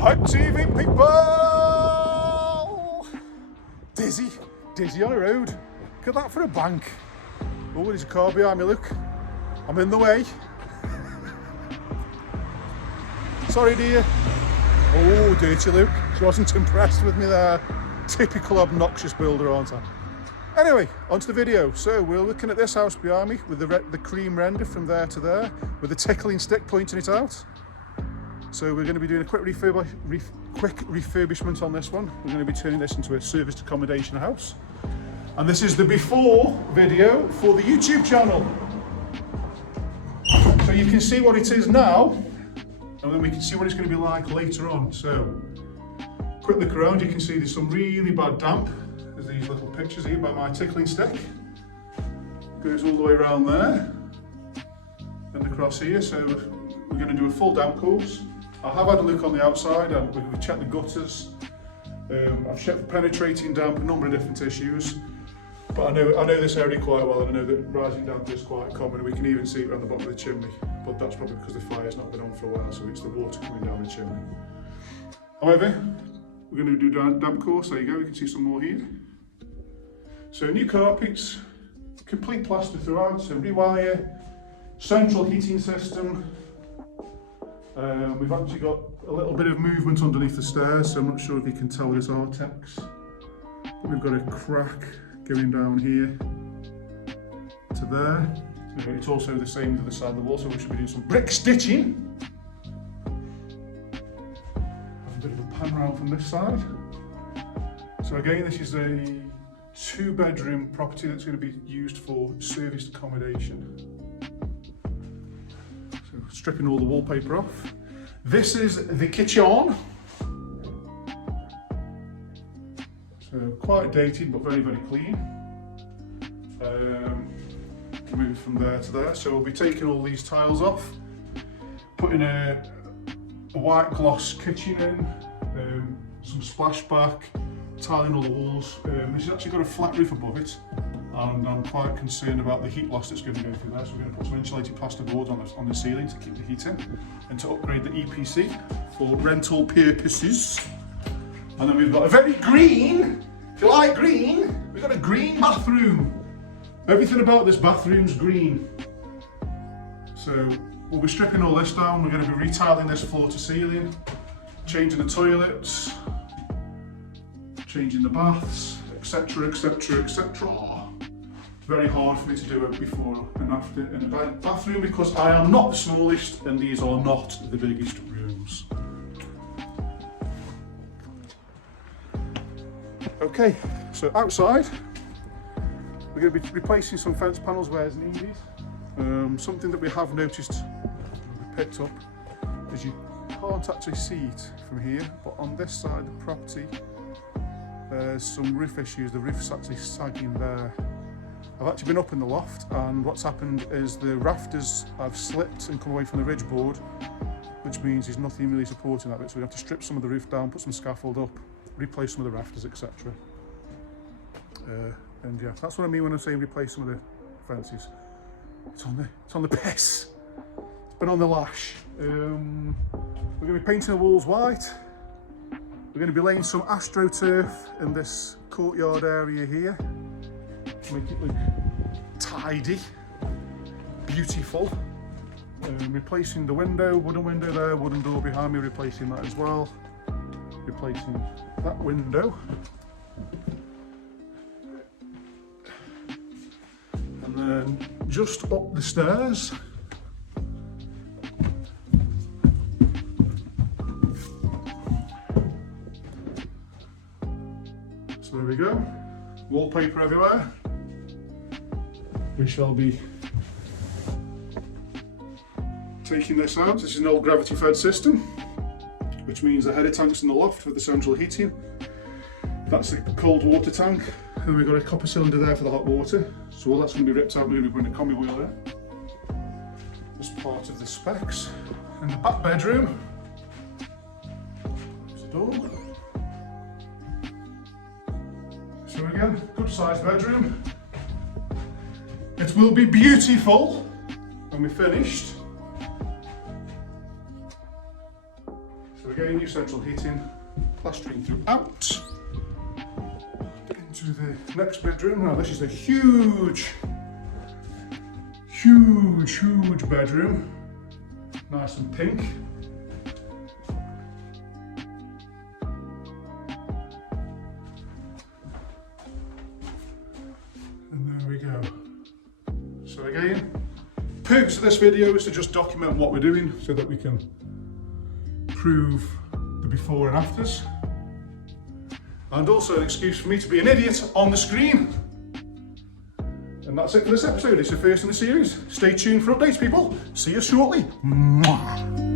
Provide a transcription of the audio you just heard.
Hi TV people! Dizzy on the road. Look at that for a bank. Oh, there's a car behind me, look. I'm in the way. Sorry dear. Oh, dirty Luke. She wasn't impressed with me there. Typical obnoxious builder, aren't I? Anyway, onto the video. So we're looking at this house behind me with the cream render from there to there, with a tickling stick pointing it out. So we're going to be doing a quick refurbishment on this one. We're going to be turning this into a serviced accommodation house. And this is the before video for the YouTube channel. So you can see what it is now, and then we can see what it's going to be like later on. So, quick look around, you can see there's some really bad damp. There's these little pictures here by my tickling stick. Goes all the way around there and across here. So we're going to do a full damp course. I have had a look on the outside and we've checked the gutters. I've checked for penetrating damp, a number of different issues. But I know this area quite well, and I know that rising damp is quite common. We can even see it around the bottom of the chimney, but that's probably because the fire's not been on for a while, so it's the water coming down the chimney. However, we're going to do damp course. There you go, you can see some more here. So new carpets, complete plaster throughout, so rewire, central heating system. We've actually got a little bit of movement underneath the stairs, so I'm not sure if you can tell it's Artex. We've got a crack going down here to there. It's also the same to the side of the wall, so we should be doing some brick stitching. Have a bit of a pan round from this side. So again, this is a 2-bedroom property that's going to be used for serviced accommodation. So stripping all the wallpaper off. This is the kitchen. So quite dated, but very, very clean. Move from there to there. So we'll be taking all these tiles off, putting a white gloss kitchen in, some splashback, tiling all the walls. This has actually got a flat roof above it, and I'm quite concerned about the heat loss that's going to go through there. So we're going to put some insulated plasterboard on the ceiling to keep the heat in, and to upgrade the EPC for rental purposes. And then we've got a very green, if you like green, we've got a green bathroom. Everything about this bathroom's green. So we'll be stripping all this down. We're going to be retiling this floor to ceiling, changing the toilets, changing the baths, etc, etc, etc. It's very hard for me to do it before and after in a bathroom because I am not the smallest and these are not the biggest rooms. Okay, so outside, we're going to be replacing some fence panels where it's needed. Something that we have noticed, we picked up, is you can't actually see it from here, but on this side of the property, there's some roof issues. The roof's actually sagging there. I've actually been up in the loft, and what's happened is the rafters have slipped and come away from the ridge board, which means there's nothing really supporting that bit, so we have to strip some of the roof down, put some scaffold up, replace some of the rafters, etc. And yeah, that's what I mean when I'm saying replace some of the fences. It's on the piss. It's been on the lash. We're going to be painting the walls white. We're going to be laying some AstroTurf in this courtyard area here to make it look tidy, beautiful. Replacing the window, wooden window there, wooden door behind me, replacing that as well. Replacing that window. And then just up the stairs, so there we go, wallpaper everywhere. We shall be taking this out. This is an old gravity fed system, which means the header tank's in the loft with the central heating. That's the cold water tank, and we've got a copper cylinder there for the hot water. So all that's going to be ripped out. We're going to be putting a combi boiler in as part of the specs. In the back bedroom, there's the door. So again, good sized bedroom. It will be beautiful when we're finished. So again, you new central heating, plastering throughout. Into the next bedroom. Now this is a huge bedroom. Nice and pink. And there we go. So again, purpose of this video is to just document what we're doing so that we can prove the before and afters. And also an excuse for me to be an idiot on the screen. And that's it for this episode. It's the first in the series. Stay tuned for updates, people. See you shortly. Mwah.